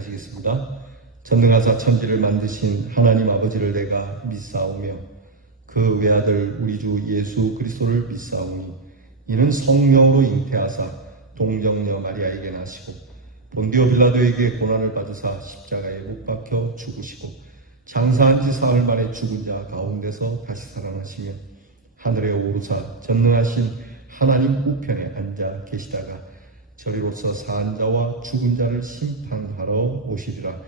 기도하시겠습니다. 전능하사 천지를 만드신 하나님 아버지를 내가 믿사오며 그 외아들 우리 주 예수 그리스도를 믿사오니 이는 성령으로 잉태하사 동정녀 마리아에게 나시고 본디오 빌라도에게 고난을 받으사 십자가에 못 박혀 죽으시고 장사한 지 사흘 만에 죽은 자 가운데서 다시 살아나시며 하늘에 오르사 전능하신 하나님 우편에 앉아 계시다가 저리로서 사한 자와 죽은 자를 심판하러 오시리라.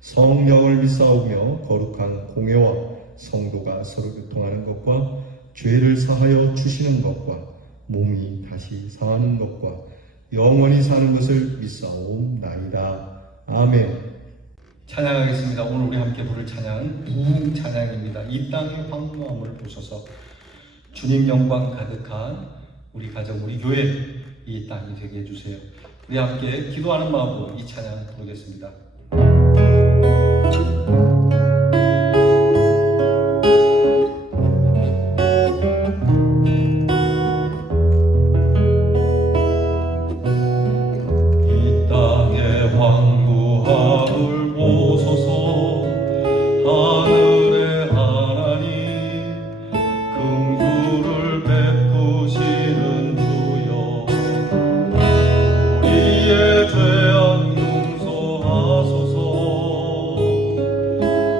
성령을 믿사오며 거룩한 공예와 성도가 서로 교통하는 것과 죄를 사하여 주시는 것과 몸이 다시 사는 것과 영원히 사는 것을 믿사옵나이다. 아멘. 찬양하겠습니다. 오늘 우리 함께 부를 찬양은 부흥 찬양입니다. 이 땅의 황무함을 보소서. 주님 영광 가득한 우리 가정, 우리 교회 이 땅이 되게 해주세요. 우리 함께 기도하는 마음으로 이 찬양 부르겠습니다. 이 땅의 황무함을 보소서. 하늘의 하나님 긍휼을 베푸시는 주여, 우리의 죄악 용서하소서.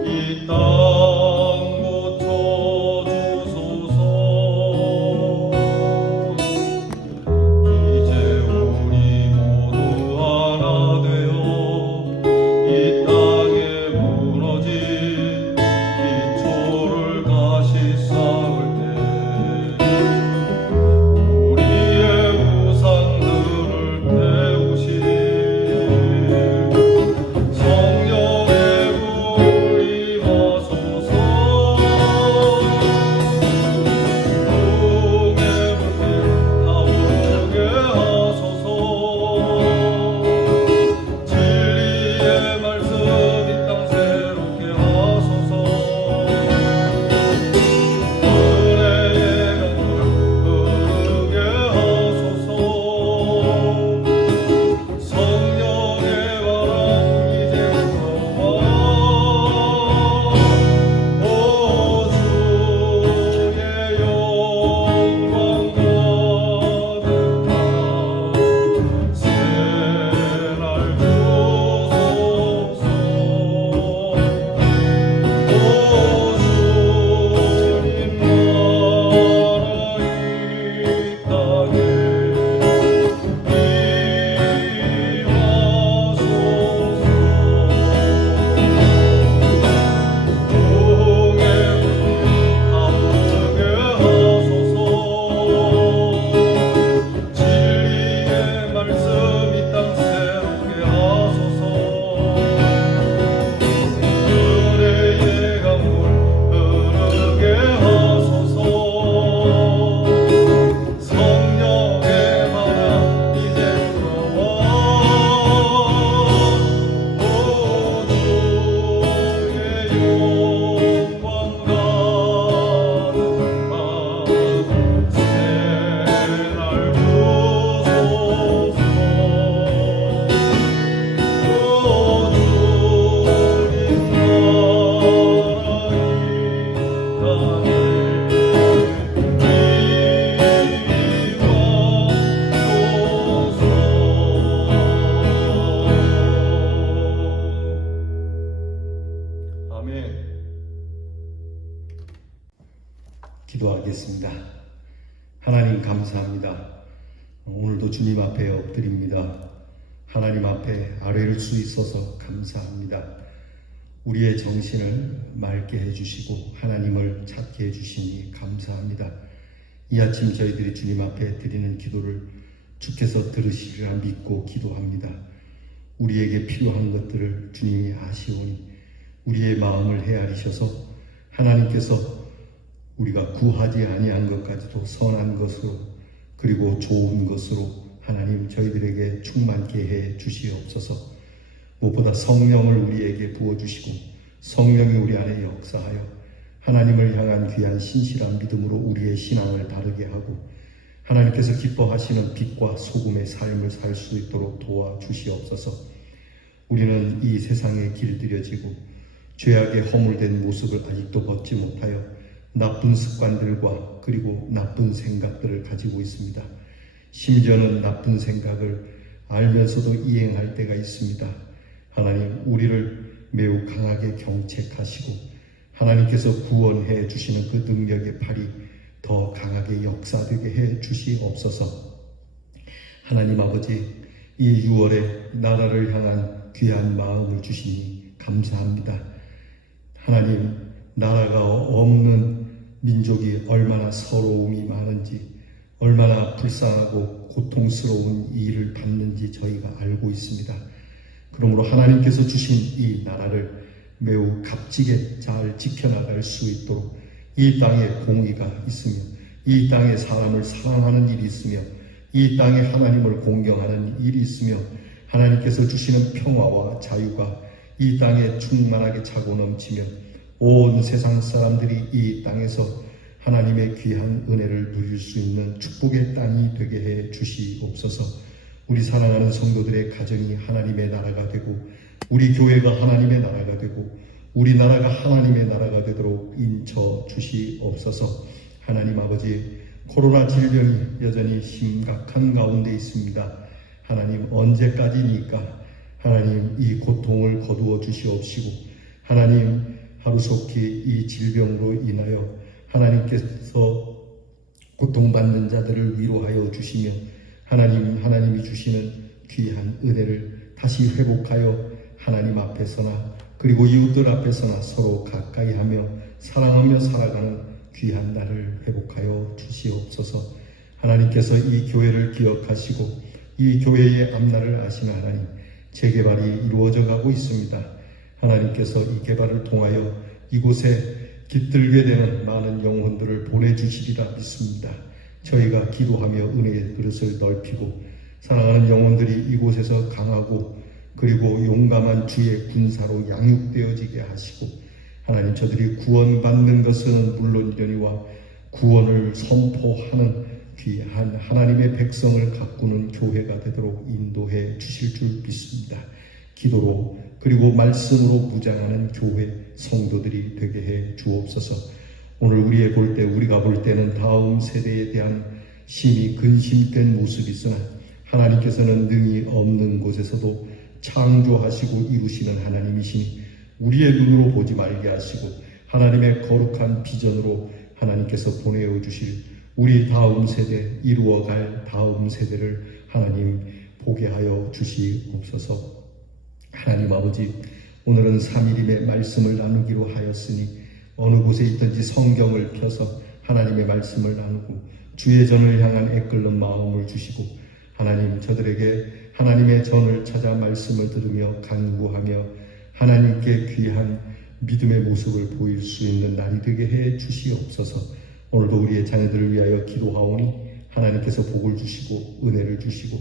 이 땅 고쳐주소서. 이제 우리 모두 하나 되어 이 땅에 무너진 기초를 다시 쌓을 때 우리의 우상들을 태우신 성령의 불 임하소서. 부흥의 불길 타오르게 하소서. 진리의 말씀 이 땅 새롭게 하소서. 은혜의 강물 흐르게 하소서. 성령의 바람 이제 불어와. 오 주의 영광 가득한 새날 주소서. 오 주님 나라 이 땅에 기도하겠습니다. 하나님 감사합니다. 오늘도 주님 앞에 엎드립니다. 하나님 앞에 아뢰를 수 있어서 감사합니다. 우리의 정신을 맑게 해주시고 하나님을 찾게 해주시니 감사합니다. 이 아침 저희들이 주님 앞에 드리는 기도를 주께서 들으시리라 믿고 기도합니다. 우리에게 필요한 것들을 주님이 아시오니 우리의 마음을 헤아리셔서 하나님께서 우리가 구하지 아니한 것까지도 선한 것으로 그리고 좋은 것으로 하나님 저희들에게 충만케 해 주시옵소서. 무엇보다 성령을 우리에게 부어주시고 성령이 우리 안에 역사하여 하나님을 향한 귀한 신실한 믿음으로 우리의 신앙을 다르게 하고 하나님께서 기뻐하시는 빛과 소금의 삶을 살 수 있도록 도와주시옵소서. 우리는 이 세상에 길들여지고 죄악에 허물된 모습을 아직도 벗지 못하여 나쁜 습관들과 그리고 나쁜 생각들을 가지고 있습니다. 심지어는 나쁜 생각을 알면서도 이행할 때가 있습니다. 하나님, 우리를 매우 강하게 경책하시고 하나님께서 구원해 주시는 그 능력의 팔이 더 강하게 역사되게 해 주시옵소서. 하나님 아버지, 이 6월에 나라를 향한 귀한 마음을 주시니 감사합니다. 하나님, 나라가 없는 민족이 얼마나 서러움이 많은지, 얼마나 불쌍하고 고통스러운 일을 받는지 저희가 알고 있습니다. 그러므로 하나님께서 주신 이 나라를 매우 값지게 잘 지켜나갈 수 있도록 이 땅에 공의가 있으며, 이 땅에 사람을 사랑하는 일이 있으며, 이 땅에 하나님을 공경하는 일이 있으며, 하나님께서 주시는 평화와 자유가 이 땅에 충만하게 차고 넘치며 온 세상 사람들이 이 땅에서 하나님의 귀한 은혜를 누릴 수 있는 축복의 땅이 되게 해 주시옵소서. 우리 사랑하는 성도들의 가정이 하나님의 나라가 되고, 우리 교회가 하나님의 나라가 되고, 우리나라가 하나님의 나라가 되도록 인쳐 주시옵소서. 하나님 아버지, 코로나 질병이 여전히 심각한 가운데 있습니다. 하나님, 언제까지니까 하나님 이 고통을 거두어 주시옵시고, 하나님 하루속히 이 질병으로 인하여 하나님께서 고통받는 자들을 위로하여 주시며, 하나님이 주시는 귀한 은혜를 다시 회복하여 하나님 앞에서나 그리고 이웃들 앞에서나 서로 가까이 하며 사랑하며 살아가는 귀한 날을 회복하여 주시옵소서. 하나님께서 이 교회를 기억하시고 이 교회의 앞날을 아시는 하나님, 재개발이 이루어져 가고 있습니다. 하나님께서 이 개발을 통하여 이곳에 깃들게 되는 많은 영혼들을 보내주시리라 믿습니다. 저희가 기도하며 은혜의 그릇을 넓히고 사랑하는 영혼들이 이곳에서 강하고 그리고 용감한 주의 군사로 양육되어지게 하시고, 하나님, 저들이 구원받는 것은 물론이려니와 구원을 선포하는 귀한 하나님의 백성을 가꾸는 교회가 되도록 인도해 주실 줄 믿습니다. 기도로 그리고 말씀으로 무장하는 교회 성도들이 되게 해 주옵소서. 오늘 우리의 볼 때, 우리가 볼 때는 다음 세대에 대한 심히 근심된 모습이 있으나 하나님께서는 능히 없는 곳에서도 창조하시고 이루시는 하나님이시니 우리의 눈으로 보지 말게 하시고 하나님의 거룩한 비전으로 하나님께서 보내어 주실 우리 다음 세대, 이루어갈 다음 세대를 하나님 보게 하여 주시옵소서. 하나님 아버지, 오늘은 3일임의 말씀을 나누기로 하였으니 어느 곳에 있든지 성경을 펴서 하나님의 말씀을 나누고 주의 전을 향한 애끓는 마음을 주시고, 하나님, 저들에게 하나님의 전을 찾아 말씀을 들으며 간구하며 하나님께 귀한 믿음의 모습을 보일 수 있는 날이 되게 해 주시옵소서. 오늘도 우리의 자녀들을 위하여 기도하오니 하나님께서 복을 주시고 은혜를 주시고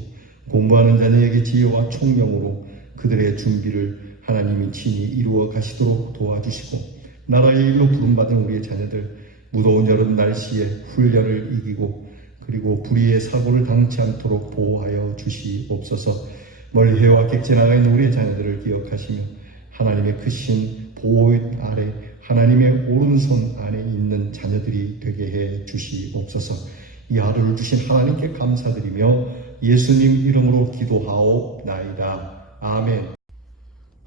공부하는 자녀에게 지혜와 총명으로 그들의 준비를 하나님이 친히 이루어 가시도록 도와주시고, 나라의 일로 부름받은 우리의 자녀들 무더운 여름 날씨에 훈련을 이기고 그리고 불의의 사고를 당치 않도록 보호하여 주시옵소서. 멀리 해와 객지 나가 있는 우리의 자녀들을 기억하시며 하나님의 크신 보호 아래 하나님의 오른손 안에 있는 자녀들이 되게 해 주시옵소서. 이 하루를 주신 하나님께 감사드리며 예수님 이름으로 기도하옵나이다. 아멘.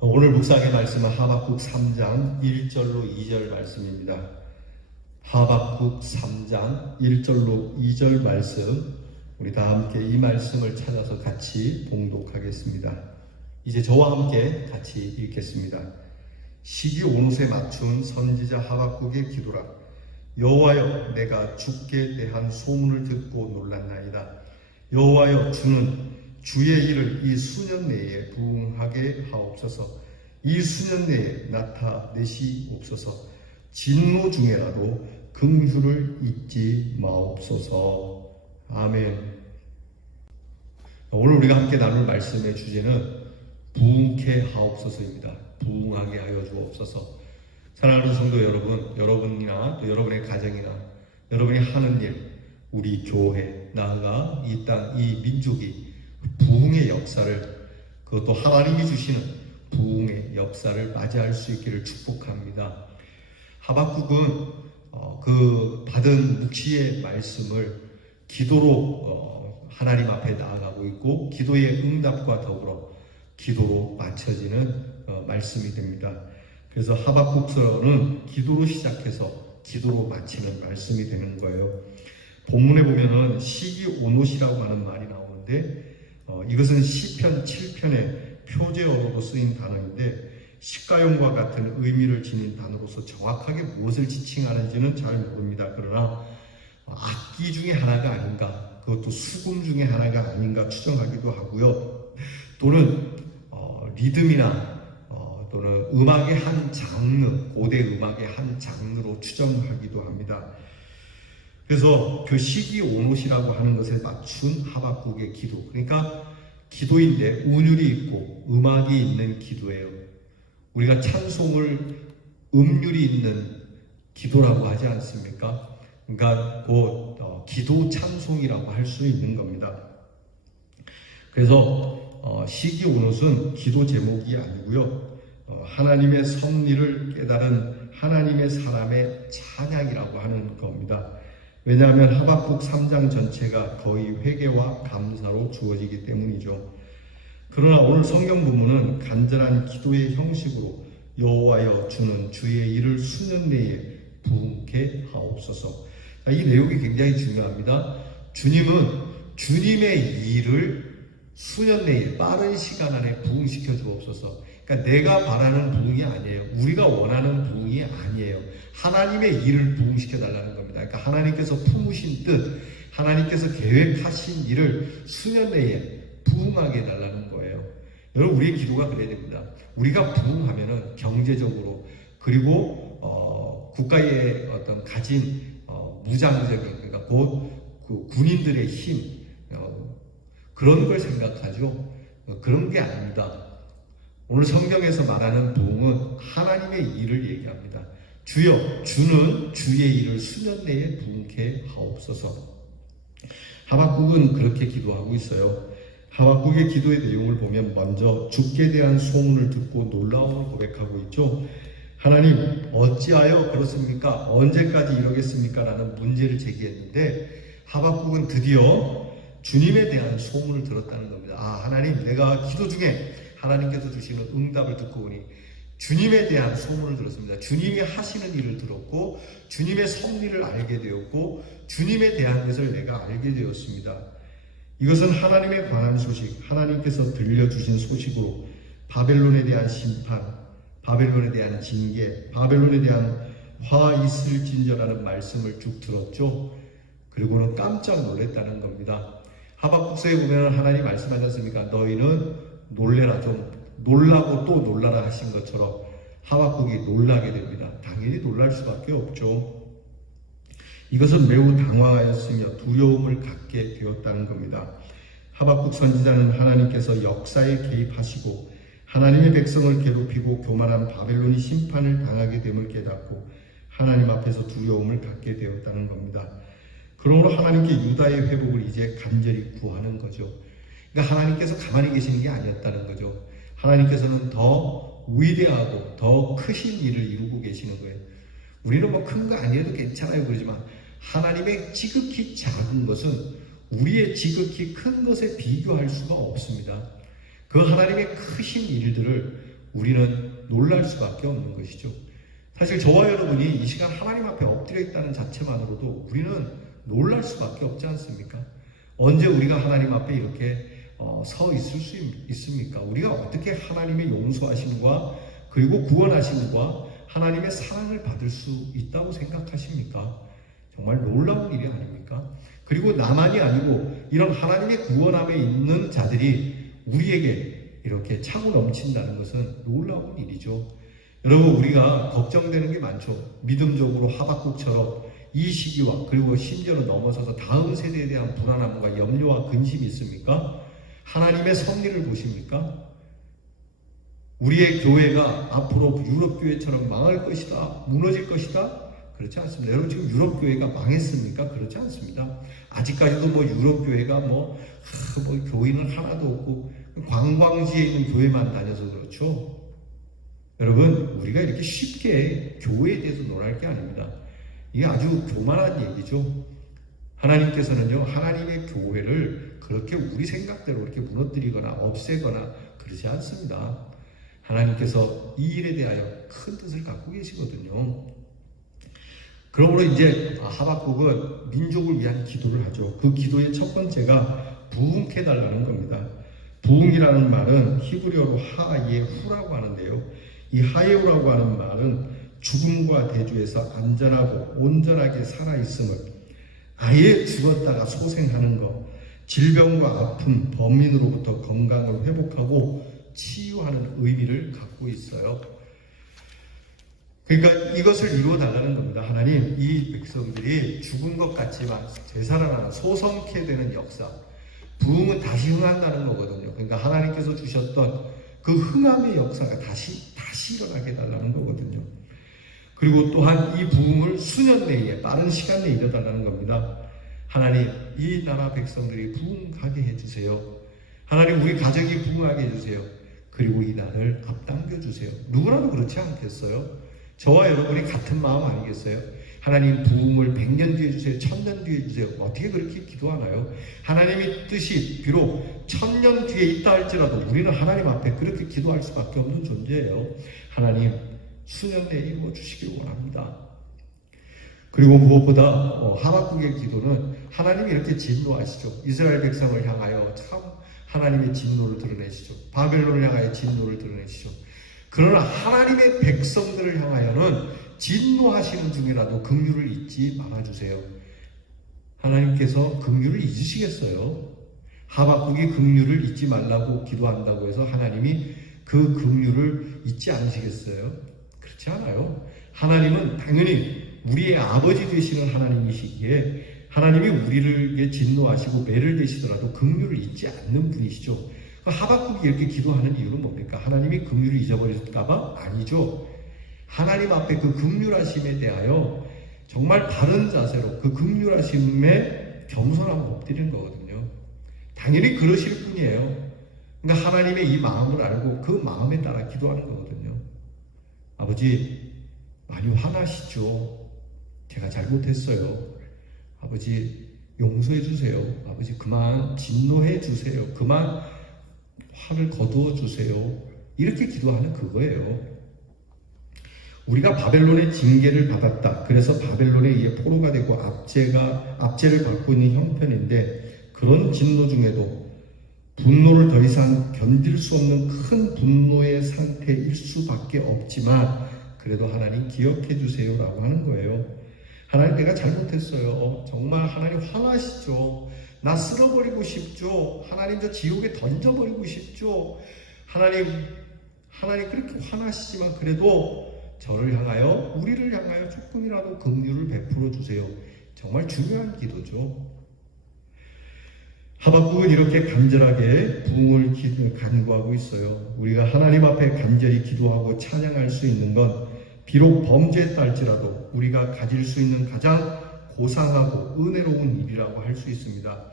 오늘 묵상의 말씀은 하박국 3장 1절로 2절 말씀입니다. 하박국 3장 1절로 2절 말씀, 우리 다 함께 이 말씀을 찾아서 같이 봉독하겠습니다. 이제 저와 함께 같이 읽겠습니다. 시기 온옷에 맞춘 선지자 하박국의 기도라. 여호와여, 내가 주께 대한 소문을 듣고 놀랐나이다. 여호와여, 주는 주의 일을 이 수년 내에 부응하게 하옵소서. 이 수년 내에 나타내시옵소서. 진노 중에라도 긍휼을 잊지 마옵소서. 아멘. 오늘 우리가 함께 나눌 말씀의 주제는 부응케 하옵소서입니다. 부응하게 하여 주옵소서. 사랑하는 성도 여러분, 여러분이나 또 여러분의 가정이나 여러분이 하는 일, 우리 교회, 나아가 이 땅, 이 민족이 부흥의 역사를, 그것도 하나님이 주시는 부흥의 역사를 맞이할 수 있기를 축복합니다. 하박국은 그 받은 묵시의 말씀을 기도로 하나님 앞에 나아가고 있고, 기도의 응답과 더불어 기도로 맞춰지는 말씀이 됩니다. 그래서 하박국서는 기도로 시작해서 기도로 마치는 말씀이 되는 거예요. 본문에 보면은 시기오노시라고 하는 말이 나오는데, 이것은 시편 7편의 표제어로 쓰인 단어인데, 시가용과 같은 의미를 지닌 단어로서 정확하게 무엇을 지칭하는지는 잘 모릅니다. 그러나 악기 중에 하나가 아닌가, 그것도 수금 중에 하나가 아닌가 추정하기도 하고요. 또는 리듬이나 또는 음악의 한 장르, 고대 음악의 한 장르로 추정하기도 합니다. 그래서 그 시기오노시라고 하는 것에 맞춘 하박국의 기도, 그러니까 기도인데 운율이 있고 음악이 있는 기도예요. 우리가 찬송을 음률이 있는 기도라고 하지 않습니까? 그러니까 곧 기도 찬송이라고 할 수 있는 겁니다. 그래서 시기오노스는 기도 제목이 아니고요, 하나님의 섭리를 깨달은 하나님의 사람의 찬양이라고 하는 겁니다. 왜냐하면 하박국 3장 전체가 거의 회개와 감사로 주어지기 때문이죠. 그러나 오늘 성경 본문은 간절한 기도의 형식으로 여호와여 주는 주의 일을 수년 내에 부흥케 하옵소서. 이 내용이 굉장히 중요합니다. 주님은 주님의 일을 수년 내에 빠른 시간 안에 부흥시켜 주옵소서. 그러니까 내가 바라는 부흥이 아니에요. 우리가 원하는 부흥이 아니에요. 하나님의 일을 부흥시켜 달라는 겁니다. 그러니까 하나님께서 품으신 뜻, 하나님께서 계획하신 일을 수년 내에 부흥하게 해달라는 거예요. 여러분, 우리의 기도가 그래야 됩니다. 우리가 부흥하면은 경제적으로, 그리고 국가의 어떤 가진 무장적인, 그러니까 곧 그 군인들의 힘, 그런 걸 생각하죠. 그런 게 아닙니다. 오늘 성경에서 말하는 부흥은 하나님의 일을 얘기합니다. 주여, 주는 주의 일을 수년 내에 부흥케 하옵소서. 하박국은 그렇게 기도하고 있어요. 하박국의 기도의 내용을 보면 먼저 주께 대한 소문을 듣고 놀라움을 고백하고 있죠. 하나님, 어찌하여 그렇습니까? 언제까지 이러겠습니까? 라는 문제를 제기했는데, 하박국은 드디어 주님에 대한 소문을 들었다는 겁니다. 하나님, 내가 기도 중에 하나님께서 주시는 응답을 듣고 보니 주님에 대한 소문을 들었습니다. 주님이 하시는 일을 들었고, 주님의 섭리를 알게 되었고, 주님에 대한 것을 내가 알게 되었습니다. 이것은 하나님에 관한 소식, 하나님께서 들려주신 소식으로 바벨론에 대한 심판, 바벨론에 대한 징계, 바벨론에 대한 화 있을진저라는 말씀을 쭉 들었죠. 그리고는 깜짝 놀랐다는 겁니다. 하박국서에 보면 하나님 말씀하지 않습니까? 너희는 놀래라, 좀 놀라고 또 놀라라 하신 것처럼 하박국이 놀라게 됩니다. 당연히 놀랄 수밖에 없죠. 이것은 매우 당황하였으며 두려움을 갖게 되었다는 겁니다. 하박국 선지자는 하나님께서 역사에 개입하시고 하나님의 백성을 괴롭히고 교만한 바벨론이 심판을 당하게 됨을 깨닫고 하나님 앞에서 두려움을 갖게 되었다는 겁니다. 그러므로 하나님께 유다의 회복을 이제 간절히 구하는 거죠. 그러니까 하나님께서 가만히 계시는 게 아니었다는 거죠. 하나님께서는 더 위대하고 더 크신 일을 이루고 계시는 거예요. 우리는 뭐 큰 거 아니어도 괜찮아요 그러지만 하나님의 지극히 작은 것은 우리의 지극히 큰 것에 비교할 수가 없습니다. 그 하나님의 크신 일들을 우리는 놀랄 수밖에 없는 것이죠. 사실 저와 여러분이 이 시간 하나님 앞에 엎드려 있다는 자체만으로도 우리는 놀랄 수밖에 없지 않습니까? 언제 우리가 하나님 앞에 이렇게 서 있을 수 있습니까? 우리가 어떻게 하나님의 용서하심과 그리고 구원하심과 하나님의 사랑을 받을 수 있다고 생각하십니까? 정말 놀라운 일이 아닙니까? 그리고 나만이 아니고 이런 하나님의 구원함에 있는 자들이 우리에게 이렇게 차고 넘친다는 것은 놀라운 일이죠. 여러분, 우리가 걱정되는 게 많죠. 믿음적으로 하박국처럼 이 시기와 그리고 심지어는 넘어서서 다음 세대에 대한 불안함과 염려와 근심이 있습니까? 하나님의 섭리를 보십니까? 우리의 교회가 앞으로 유럽 교회처럼 망할 것이다, 무너질 것이다? 그렇지 않습니다. 여러분, 지금 유럽 교회가 망했습니까? 그렇지 않습니다. 아직까지도 뭐 유럽 교회가 뭐 교인은 하나도 없고 관광지에 있는 교회만 다녀서 그렇죠. 여러분, 우리가 이렇게 쉽게 교회에 대해서 논할 게 아닙니다. 이게 아주 교만한 얘기죠. 하나님께서는요, 하나님의 교회를 그렇게 우리 생각대로 그렇게 무너뜨리거나 없애거나 그러지 않습니다. 하나님께서 이 일에 대하여 큰 뜻을 갖고 계시거든요. 그러므로 이제 하박국은 민족을 위한 기도를 하죠. 그 기도의 첫 번째가 부흥케 해달라는 겁니다. 부흥이라는 말은 히브리어로 하예후라고 하는데요. 이 하예후라고 하는 말은 죽음과 대조해서 안전하고 온전하게 살아있음을, 아예 죽었다가 소생하는 것, 질병과 아픔, 범인으로부터 건강을 회복하고 치유하는 의미를 갖고 있어요. 그러니까 이것을 이루어 달라는 겁니다. 하나님, 이 백성들이 죽은 것 같지만 되살아나는 소성케 되는 역사, 부흥은 다시 흥한다는 거거든요. 그러니까 하나님께서 주셨던 그 흥함의 역사가 다시 일어나게 해달라는 거거든요. 그리고 또한 이 부흥을 수년 내에, 빠른 시간 내에 이뤄달라는 겁니다. 하나님, 이 나라 백성들이 부흥하게 해주세요. 하나님, 우리 가정이 부흥하게 해주세요. 그리고 이 나라를 앞당겨 주세요. 누구라도 그렇지 않겠어요? 저와 여러분이 같은 마음 아니겠어요? 하나님, 부흥을 100년 뒤에 주세요. 1000년 뒤에 주세요. 어떻게 그렇게 기도하나요? 하나님의 뜻이 비록 1000년 뒤에 있다 할지라도 우리는 하나님 앞에 그렇게 기도할 수밖에 없는 존재예요. 하나님, 수년 내에 이루어 주시길 원합니다. 그리고 무엇보다 하박국의 기도는 하나님이 이렇게 진노하시죠. 이스라엘 백성을 향하여 참 하나님의 진노를 드러내시죠. 바벨론을 향하여 진노를 드러내시죠. 그러나 하나님의 백성들을 향하여는 진노하시는 중이라도 긍휼을 잊지 말아주세요. 하나님께서 긍휼을 잊으시겠어요? 하박국이 긍휼을 잊지 말라고 기도한다고 해서 하나님이 그 긍휼을 잊지 않으시겠어요? 그렇지 않아요. 하나님은 당연히 우리의 아버지 되시는 하나님이시기에 하나님이 우리를 진노하시고 매를 대시더라도 긍휼을 잊지 않는 분이시죠. 하박국이 이렇게 기도하는 이유는 뭡니까? 하나님이 긍휼을 잊어버릴까봐? 아니죠. 하나님 앞에 그 긍휼하심에 대하여 정말 바른 자세로 그 긍휼하심에 겸손함을 엎드리는 거거든요. 당연히 그러실 분이에요. 그러니까 하나님의 이 마음을 알고 그 마음에 따라 기도하는 거거든요. 아버지, 많이 화나시죠? 제가 잘못했어요. 아버지, 용서해 주세요. 아버지, 그만 진노해 주세요. 그만 화를 거두어 주세요. 이렇게 기도하는 그거예요. 우리가 바벨론의 징계를 받았다. 그래서 바벨론에 의해 포로가 되고 압제를 받고 있는 형편인데, 그런 진노 중에도 분노를 더 이상 견딜 수 없는 큰 분노의 상태일 수밖에 없지만 그래도 하나님 기억해 주세요라고 하는 거예요. 하나님, 내가 잘못했어요. 정말 하나님 화나시죠. 나 쓸어버리고 싶죠. 하나님, 저 지옥에 던져버리고 싶죠. 하나님 그렇게 화나시지만 그래도 저를 향하여, 우리를 향하여 조금이라도 긍휼을 베풀어 주세요. 정말 중요한 기도죠. 하박국은 이렇게 간절하게 부흥을 간구하고 있어요. 우리가 하나님 앞에 간절히 기도하고 찬양할 수 있는 건 비록 범죄했다 할지라도 우리가 가질 수 있는 가장 고상하고 은혜로운 일이라고 할 수 있습니다.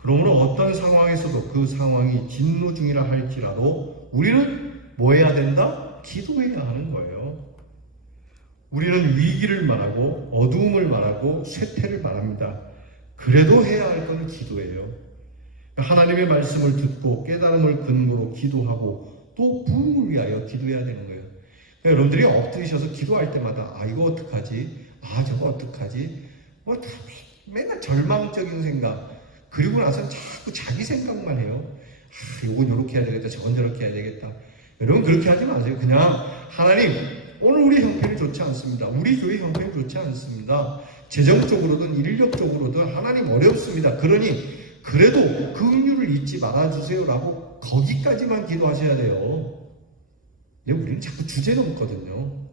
그러므로 어떤 상황에서도 그 상황이 진노 중이라 할지라도 우리는 뭐 해야 된다? 기도해야 하는 거예요. 우리는 위기를 말하고 어두움을 말하고 쇠퇴를 말합니다. 그래도 해야 할 건 기도예요. 하나님의 말씀을 듣고 깨달음을 근거로 기도하고 또 부흥을 위하여 기도해야 되는 거예요. 여러분들이 엎드리셔서 기도할 때마다 이거 어떡하지? 저거 어떡하지? 맨날 절망적인 생각, 그리고 나서 자꾸 자기 생각만 해요. 이건 이렇게 해야 되겠다, 저건 저렇게 해야 되겠다. 여러분, 그렇게 하지 마세요. 그냥 하나님, 오늘 우리 형편이 좋지 않습니다. 우리 교회 형편이 좋지 않습니다. 재정적으로든 인력적으로든 하나님 어렵습니다. 그러니 그래도 긍휼을 잊지 말아주세요라고 거기까지만 기도하셔야 돼요. 근데 우리는 자꾸 주제 넘거든요.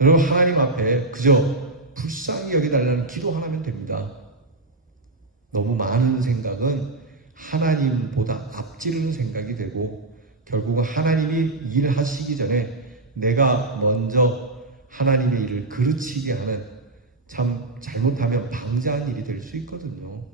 여러분, 하나님 앞에 그저 불쌍히 여기달라는 기도 하나면 됩니다. 너무 많은 생각은 하나님보다 앞지르는 생각이 되고 결국은 하나님이 일하시기 전에 내가 먼저 하나님의 일을 그르치게 하는, 참 잘못하면 방자한 일이 될 수 있거든요.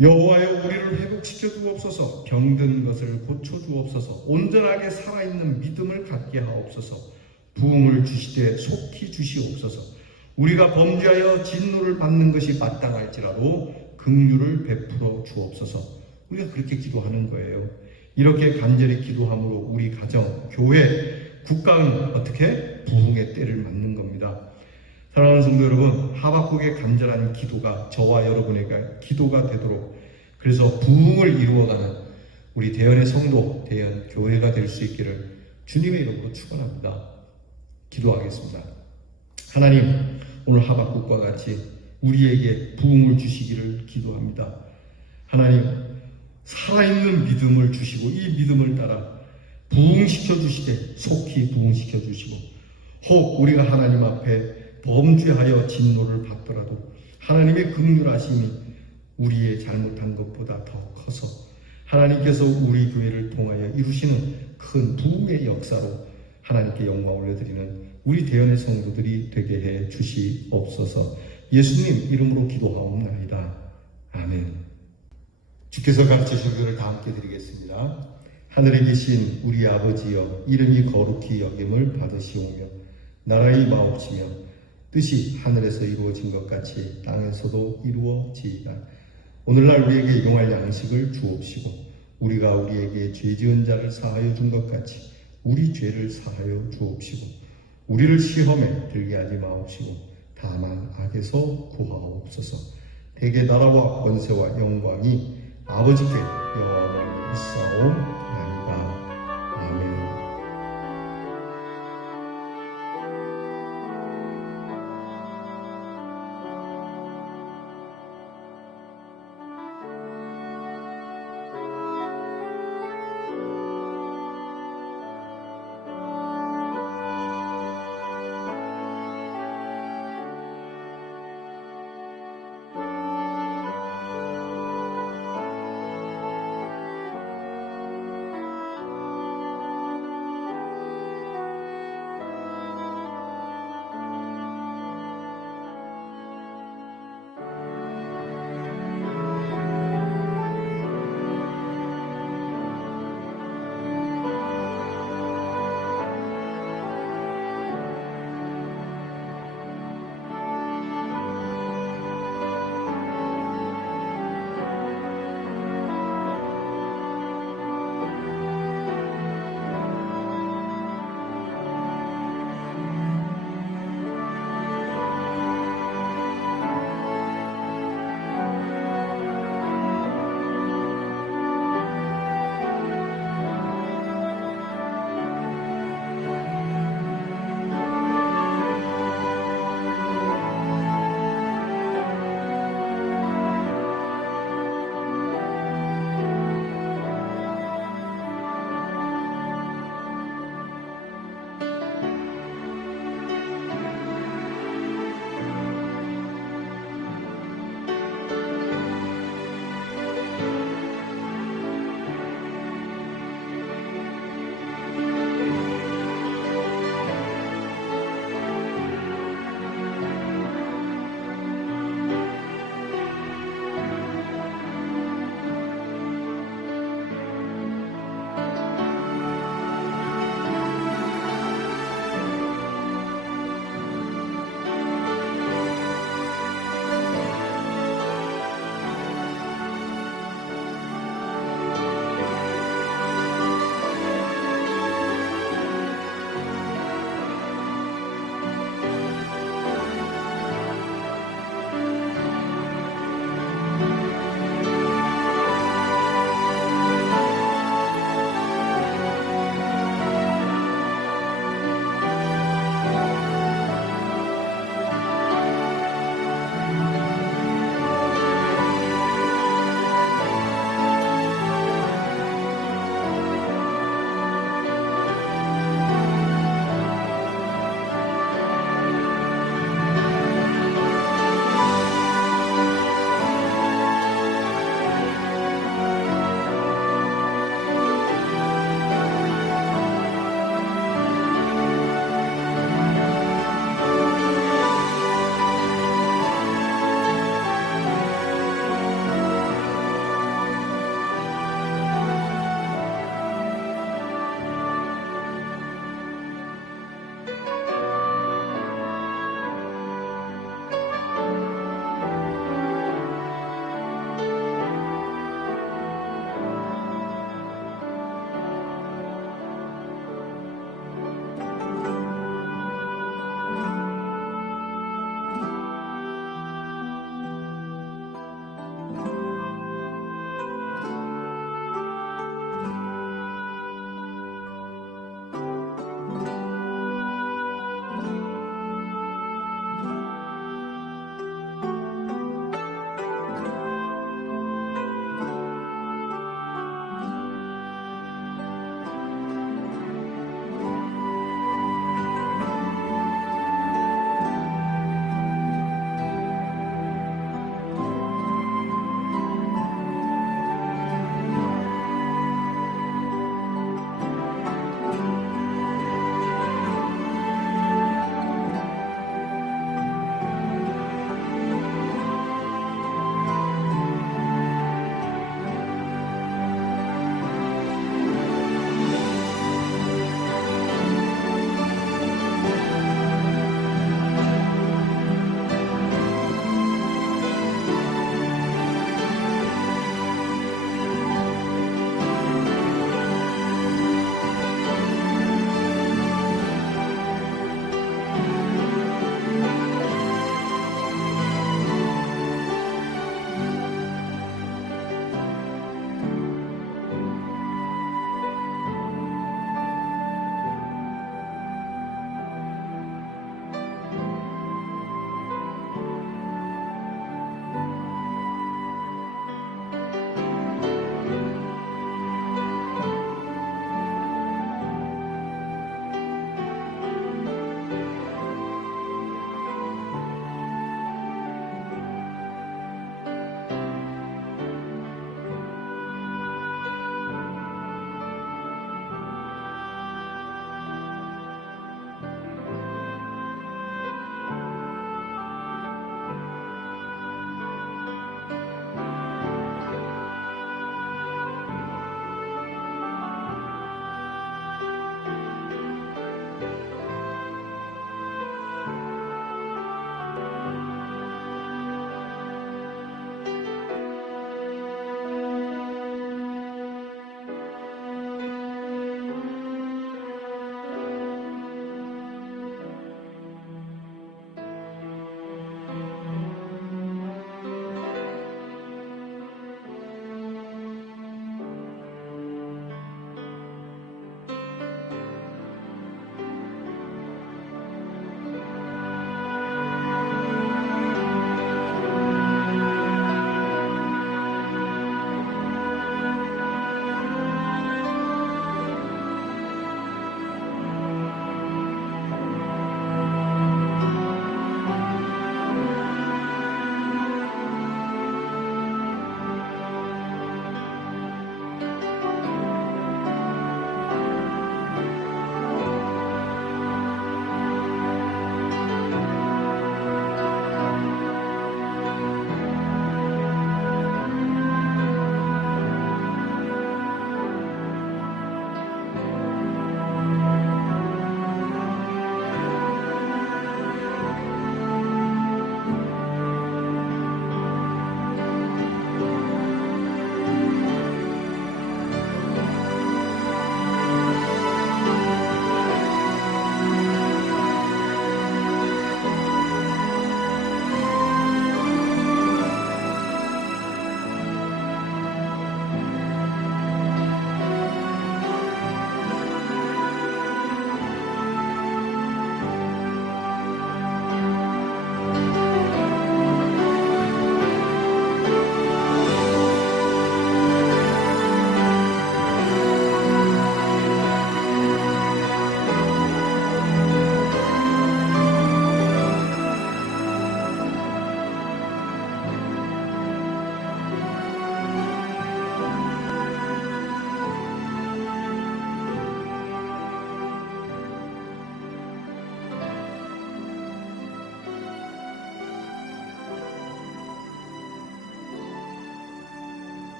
여호와여 우리를 회복시켜 주옵소서. 병든 것을 고쳐 주옵소서. 온전하게 살아있는 믿음을 갖게 하옵소서. 부흥을 주시되 속히 주시옵소서. 우리가 범죄하여 진노를 받는 것이 마땅할지라도 긍휼을 베풀어 주옵소서. 우리가 그렇게 기도하는 거예요. 이렇게 간절히 기도함으로 우리 가정, 교회, 국가는 어떻게 부흥의 때를 맞는 겁니다. 사랑하는 성도 여러분, 하박국의 간절한 기도가 저와 여러분에게 기도가 되도록, 그래서 부흥을 이루어가는 우리 대연의 성도, 대연 교회가 될 수 있기를 주님의 이름으로 축원합니다. 기도하겠습니다. 하나님, 오늘 하박국과 같이 우리에게 부흥을 주시기를 기도합니다. 하나님, 살아있는 믿음을 주시고 이 믿음을 따라 부흥시켜 주시되 속히 부흥시켜 주시고, 혹 우리가 하나님 앞에 범죄하여 진노를 받더라도 하나님의 긍휼하심이 우리의 잘못한 것보다 더 커서 하나님께서 우리 교회를 통하여 이루시는 큰 부흥의 역사로 하나님께 영광 올려드리는 우리 대연의 성도들이 되게 해 주시옵소서. 예수님 이름으로 기도하옵나이다. 아멘. 주께서 가르치신 교를 다 함께 드리겠습니다. 하늘에 계신 우리 아버지여, 이름이 거룩히 여김을 받으시오며 나라의 마옵시며 뜻이 하늘에서 이루어진 것 같이 땅에서도 이루어지이다. 오늘날 우리에게 일용할 양식을 주옵시고 우리가 우리에게 죄 지은 자를 사하여 준 것 같이 우리 죄를 사하여 주옵시고 우리를 시험에 들게 하지 마옵시고 다만 악에서 구하옵소서. 대개 나라와 권세와 영광이 아버지께 영원히 있사옵나이다.